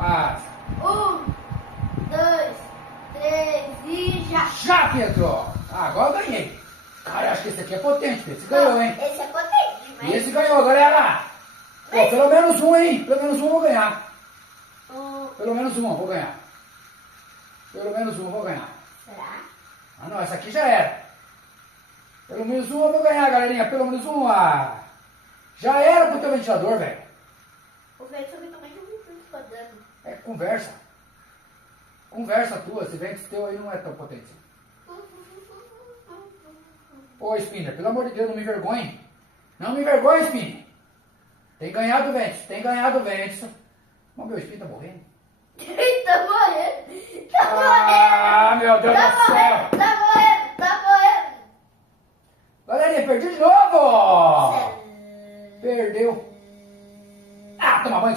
Mas... 1, 2, 3 e já! Já, Pedro! Agora eu ganhei. Cara, acho que esse aqui é potente, Pedro. Você ganhou, hein? Esse é potente, mas... E esse ganhou, galera! Pô, pelo menos um, hein? Pelo menos um eu vou ganhar. Pelo menos um eu vou ganhar. Pelo menos um eu vou ganhar. Será? Ah, não, essa aqui já era. Pelo menos um eu vou ganhar, galerinha. Pelo menos um. Ah. Já era pro teu ventilador, velho. O vento também não tá dando. É conversa. Conversa tua. Esse vento teu aí não é tão potente. Ô, Spinner, pelo amor de Deus, não me envergonhe. Não me envergonhe, Spinner. Tem ganhado vento. Tem ganhado vento. Mas meu Spinner tá morrendo. Tá morrendo. Tá Ah, morrendo. meu Deus do céu. Tá morrendo. Tá morrendo. Galerinha, perdi de novo. Perdeu. Ah, toma banho,